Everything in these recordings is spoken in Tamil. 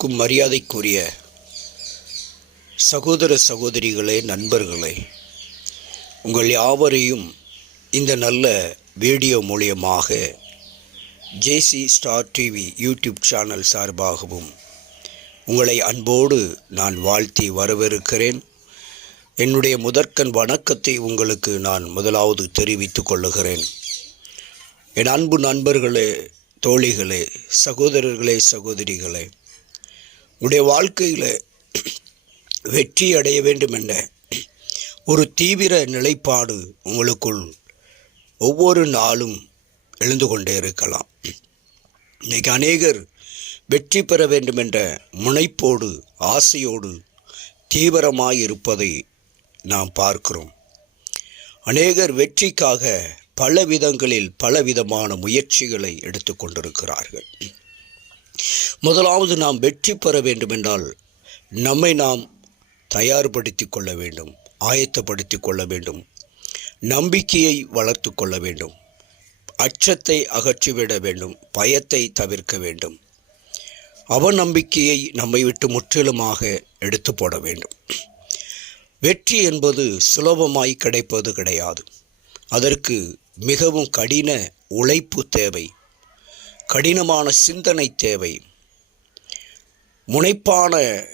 மதிப்புக்கும் மரியாதைக்குரிய சகோதர சகோதரிகளே நண்பர்களே உங்கள் யாவரையும் இந்த நல்ல வீடியோ மூலியமாக JC star TV YouTube channel சார்பாகவும் உங்களை அன்போடு நான் வாழ்த்தி வரவேற்கிறேன். என்னுடைய முதற்கண் வணக்கத்தை உங்களுக்கு நான் முதலாவது தெரிவித்துக் கொள்ளுகிறேன். என் அன்பு நண்பர்களே தோழிகளே சகோதரர்களே சகோதரிகளே உடைய வாழ்க்கையில் வெற்றி அடைய வேண்டும் என்ற ஒரு தீவிர நிலைப்பாடு உங்களுக்குள் ஒவ்வொரு நாளும் எழுந்து கொண்டே இருக்கலாம். இன்றைக்கு அநேகர் வெற்றி பெற வேண்டும் என்ற முனைப்போடு ஆசையோடு தீவிரமாக இருப்பதை நாம் பார்க்கிறோம். அநேகர் வெற்றிக்காக பல விதங்களில் பலவிதமான முயற்சிகளை எடுத்துக்கொண்டிருக்கிறார்கள் முதலாவது நாம் வெற்றி பெற வேண்டுமென்றால் நம்மை நாம் தயார்படுத்தி கொள்ள வேண்டும் ஆயத்தப்படுத்தி கொள்ள வேண்டும் நம்பிக்கையை வளர்த்து கொள்ள வேண்டும் அச்சத்தை அகற்றிவிட வேண்டும் பயத்தை தவிர்க்க வேண்டும். அவநம்பிக்கையை நம்மை விட்டு முற்றிலுமாக எடுத்து போட வேண்டும். வெற்றி என்பது சுலபமாய் கிடைப்பது கிடையாது. அதற்கு மிகவும் கடின உழைப்பு தேவை கடினமான சிந்தனை தேவை முனைப்பான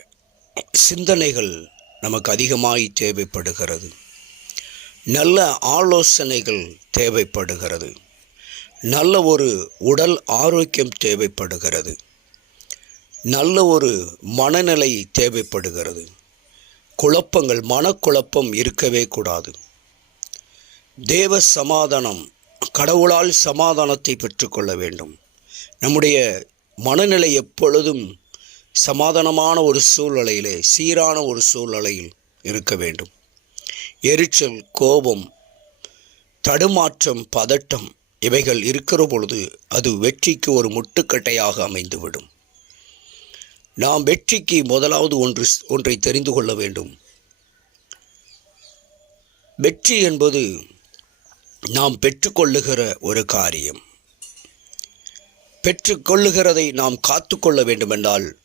சிந்தனைகள் நமக்கு அதிகமாய் தேவைப்படுகிறது. நல்ல ஆலோசனைகள் தேவைப்படுகிறது. நல்ல ஒரு உடல் ஆரோக்கியம் தேவைப்படுகிறது. நல்ல ஒரு மனநிலை தேவைப்படுகிறது. குழப்பங்கள் மனக்குழப்பம் இருக்கவே கூடாது. தேவ சமாதானம் கடவுளால் சமாதானத்தை பெற்றுக்கொள்ள வேண்டும். நம்முடைய மனநிலை எப்பொழுதும் சமாதானமான ஒரு சூழ்நிலையிலே சீரான ஒரு சூழ்நிலையில் இருக்க வேண்டும். எரிச்சல் கோபம் தடுமாற்றம் பதட்டம் இவைகள் இருக்கிற பொழுது அது வெற்றிக்கு ஒரு முட்டுக்கட்டையாக அமைந்துவிடும். நாம் வெற்றிக்கு முதலாவது ஒன்று ஒன்றை தெரிந்து கொள்ள வேண்டும். வெற்றி என்பது நாம் பெற்றுக்கொள்ளுகிற ஒரு காரியம். பெற்றுக்கொள்ளுகிறதை நாம் காத்துக்கொள்ள வேண்டுமென்றால்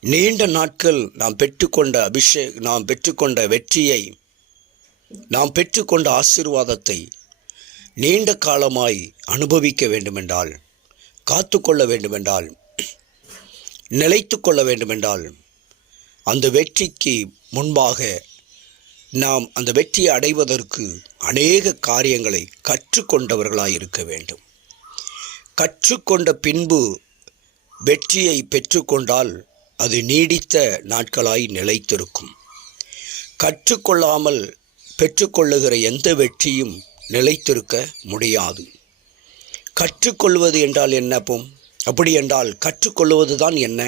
நீண்ட நாட்கள் நாம் பெற்றுக்கொண்ட அபிஷேக் நாம் பெற்றுக்கொண்ட வெற்றியை நாம் பெற்றுக்கொண்ட ஆசீர்வாதத்தை நீண்ட காலமாய் அனுபவிக்க வேண்டுமென்றால் காத்துக்கொள்ள வேண்டுமென்றால் நிலைத்து கொள்ள வேண்டுமென்றால் அந்த வெற்றிக்கு முன்பாக நாம் அந்த வெற்றியை அடைவதற்கு அநேக காரியங்களை கற்றுக்கொண்டவர்களாய் இருக்க வேண்டும். கற்றுக்கொண்ட பின்பு வெற்றியை பெற்றுக்கொண்டால் அது நீடித்த நாட்களாய் நிலைத்திருக்கும். கற்றுக்கொள்ளாமல் பெற்றுக்கொள்ளுகிற எந்த வெற்றியும் நிலைத்திருக்க முடியாது. கற்றுக்கொள்வது என்றால் என்னப்போம் அப்படி என்றால் கற்றுக்கொள்வது தான் என்ன?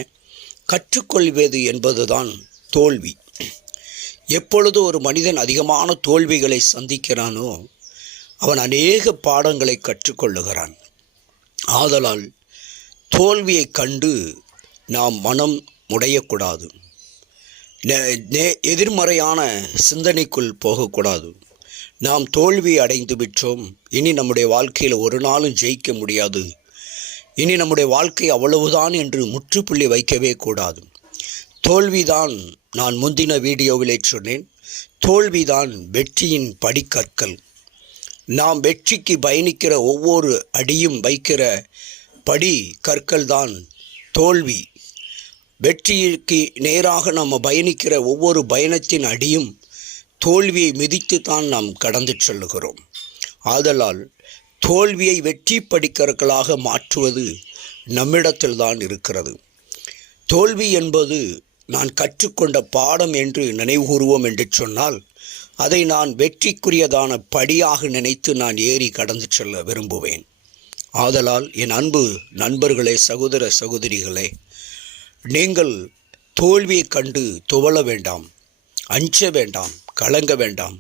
கற்றுக்கொள்வது என்பதுதான் தோல்வி. எப்பொழுது ஒரு மனிதன் அதிகமான தோல்விகளை சந்திக்கிறானோ அவன் அநேக பாடங்களை கற்றுக்கொள்ளுகிறான். ஆதலால் தோல்வியை கண்டு நாம் மனம் முடையக்கூடாது எதிர்மறையான சிந்தனைக்குள் போகக்கூடாது. நாம் தோல்வி அடைந்து விட்டோம். இனி நம்முடைய வாழ்க்கையில் ஒரு நாளும் ஜெயிக்க முடியாது. இனி நம்முடைய வாழ்க்கை அவ்வளவுதான் என்று முற்றுப்புள்ளி வைக்கவே கூடாது. தோல்விதான் நான் முந்தின வீடியோவிலே சொன்னேன். தோல்விதான் வெற்றியின் படிக்கற்கள். நாம் வெற்றிக்கு பயணிக்கிற ஒவ்வொரு அடியும் வைக்கிற படி கற்கள் தான் தோல்வி. வெற்றிக்கு நேராக நம்ம பயணிக்கிற ஒவ்வொரு பயணத்தின் அடியும் தோல்வியை மிதித்து தான் நாம் கடந்து செல்லுகிறோம். ஆதலால் தோல்வியை வெற்றி படிக்கற்களாக மாற்றுவது நம்மிடத்தில் தான் இருக்கிறது. தோல்வி என்பது நான் கற்றுக்கொண்ட பாடம் என்று நினைவுகூறுவோம் என்று சொன்னால் அதை நான் வெற்றிக்குரியதான படியாக நினைத்து நான் ஏறி கடந்து செல்ல விரும்புவேன். ஆதலால் என் அன்பு நண்பர்களே சகோதர சகோதரிகளே நீங்கள் தோல்வியை கண்டு துவள வேண்டாம் அஞ்ச வேண்டாம் கலங்க வேண்டாம்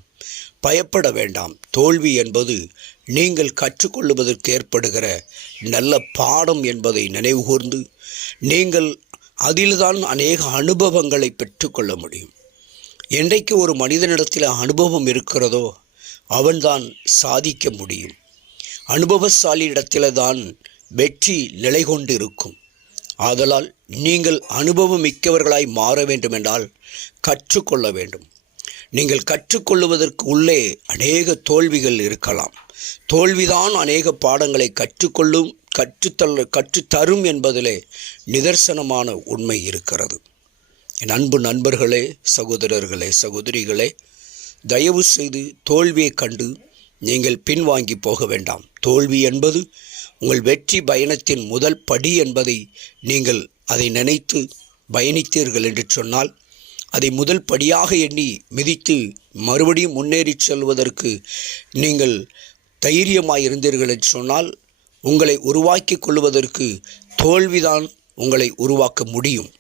பயப்பட வேண்டாம். தோல்வி என்பது நீங்கள் கற்றுக்கொள்வதற்கு ஏற்படுகிற நல்ல பாடம் என்பதை நினைவுகூர்ந்து நீங்கள் அதில்தான் அநேக அனுபவங்களை பெற்றுக்கொள்ள முடியும். என்றைக்கு ஒரு மனிதனிடத்தில் அனுபவம் இருக்கிறதோ அவன்தான் சாதிக்க முடியும். அனுபவசாலியிடத்தில் தான் வெற்றி நிலை கொண்டு இருக்கும் ஆதலால் நீங்கள் அனுபவம் மிக்கவர்களாய் மாற வேண்டுமென்றால் கற்றுக்கொள்ள வேண்டும். நீங்கள் கற்றுக்கொள்வதற்கு உள்ளே அநேக தோல்விகள் இருக்கலாம். தோல்விதான் அநேக பாடங்களை கற்றுக்கொள்ளும் கற்றுத்தல் கற்றுத்தரும் என்பதிலே நிதர்சனமான உண்மை இருக்கிறது. என் அன்பு நண்பர்களே சகோதரர்களே சகோதரிகளே தயவு செய்து தோல்வியை கண்டு நீங்கள் பின்வாங்கி போக வேண்டாம். தோல்வி என்பது உங்கள் வெற்றி பயணத்தின் முதல் படி என்பதை நீங்கள் அதை நினைத்து பயணித்தீர்கள் என்று சொன்னால் அதை முதல் படியாக எண்ணி மிதித்து மறுபடியும் முன்னேறி செல்வதற்கு நீங்கள் தைரியமாக இருந்தீர்கள் என்று சொன்னால் உங்களை உருவாக்கி கொள்வதற்கு தோல்விதான் உங்களை உருவாக்க முடியும்.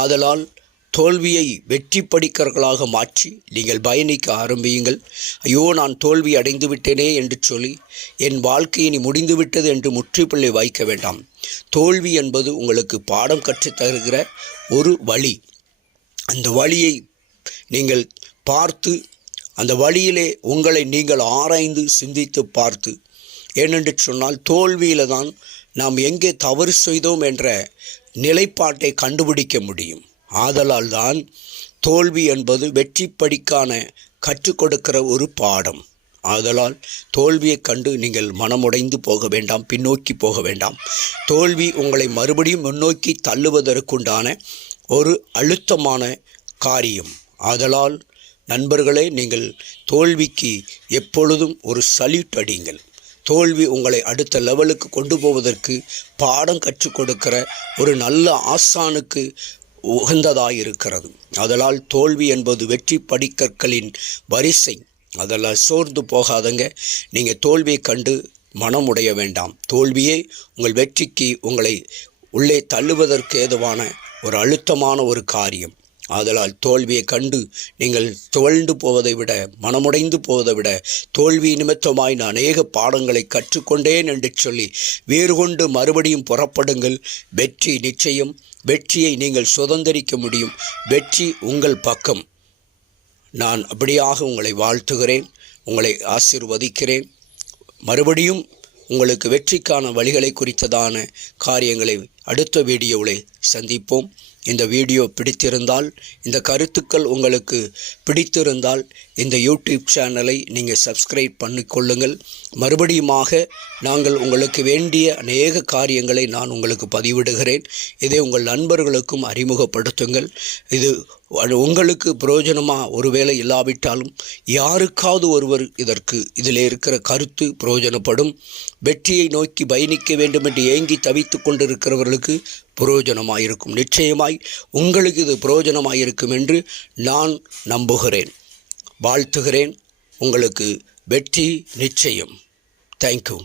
ஆதலால் தோல்வியை வெற்றி படிக்கர்களாக மாற்றி நீங்கள் பயணிக்க ஆரம்பியுங்கள். ஐயோ நான் தோல்வி அடைந்து விட்டேனே என்று சொல்லி என் வாழ்க்கை இனி முடிந்துவிட்டது என்று முற்றுப்பிள்ளை வைக்க வேண்டாம். தோல்வி என்பது உங்களுக்கு பாடம் கற்றுத் தருகிற ஒரு வழி. அந்த வழியை நீங்கள் பார்த்து அந்த வழியிலே உங்களை நீங்கள் ஆராய்ந்து சிந்தித்து பார்த்து ஏனென்று சொன்னால் தோல்வியில் தான் நாம் எங்கே தவறு செய்தோம் என்ற நிலைப்பாட்டை கண்டுபிடிக்க முடியும். ஆதலால் தான் தோல்வி என்பது வெற்றி படிக்கான கற்றுக் கொடுக்கிற ஒரு பாடம். ஆதலால் தோல்வியைக் கண்டு நீங்கள் மனமுடைந்து போக வேண்டாம் பின்னோக்கி போக வேண்டாம். தோல்வி உங்களை மறுபடியும் முன்னோக்கி தள்ளுவதற்குண்டான ஒரு அழுத்தமான காரியம். ஆதலால் நண்பர்களே நீங்கள் தோல்விக்கு எப்பொழுதும் ஒரு சல்யூட் அடிங்கள் தோல்வி உங்களை அடுத்த லெவலுக்கு கொண்டு போவதற்கு பாடம் கற்றுக் கொடுக்கிற ஒரு நல்ல ஆசானுக்கு உகந்ததாக இருக்கிறது அதனால் தோல்வி என்பது வெற்றி படிக்கற்களின் வரிசை. அதெல்லாம் சோர்ந்து போகாதங்க. நீங்கள் தோல்வியை கண்டு மனமுடைய வேண்டாம். தோல்வியே உங்கள் வெற்றிக்கு உங்களை உள்ளே தள்ளுவதற்கு ஏதுவான ஒரு அழுத்தமான ஒரு காரியம். ஆதலால் தோல்வியை கண்டு நீங்கள் துவழ்ந்து போவதை விட மனமுடைந்து போவதை விட தோல்வி நிமித்தமாய் நான் அநேக பாடங்களை கற்றுக்கொண்டேன் என்று சொல்லி வேறு கொண்டு மறுபடியும் புறப்படுங்கள். வெற்றி நிச்சயம். வெற்றியை நீங்கள் சுதந்திரிக்க முடியும். வெற்றி உங்கள் பக்கம். நான் அப்படியாக உங்களை வாழ்த்துகிறேன். உங்களை ஆசிர்வதிக்கிறேன். மறுபடியும் உங்களுக்கு வெற்றிக்கான வழிகளை குறித்ததான காரியங்களை அடுத்த வீடியோவில் சந்திப்போம். இந்த வீடியோ பிடித்திருந்தால் இந்த கருத்துக்கள் உங்களுக்கு பிடித்திருந்தால் இந்த யூடியூப் சேனலை நீங்கள் சப்ஸ்கிரைப் பண்ணிக்கொள்ளுங்கள் மறுபடியுமாக நாங்கள் உங்களுக்கு வேண்டிய அநேக காரியங்களை நான் உங்களுக்கு பதிவிடுகிறேன். இதை உங்கள் நண்பர்களுக்கும் அறிமுகப்படுத்துங்கள். இது உங்களுக்கு பிரயோஜனமாக ஒருவேளை இல்லாவிட்டாலும் யாருக்காவது ஒருவர் இதற்கு இதில் இருக்கிற கருத்து பிரயோஜனப்படும். வெற்றியை நோக்கி பயணிக்க வேண்டும் என்று ஏங்கி தவித்து கொண்டிருக்கிறவர்களுக்கு பிரயோஜனமாக இருக்கும் நிச்சயமாய் உங்களுக்கு இது புரோஜனமாயிருக்கும் என்று நான் நம்புகிறேன். வாழ்த்துகிறேன். உங்களுக்கு வெற்றி நிச்சயம். தேங்க்யூ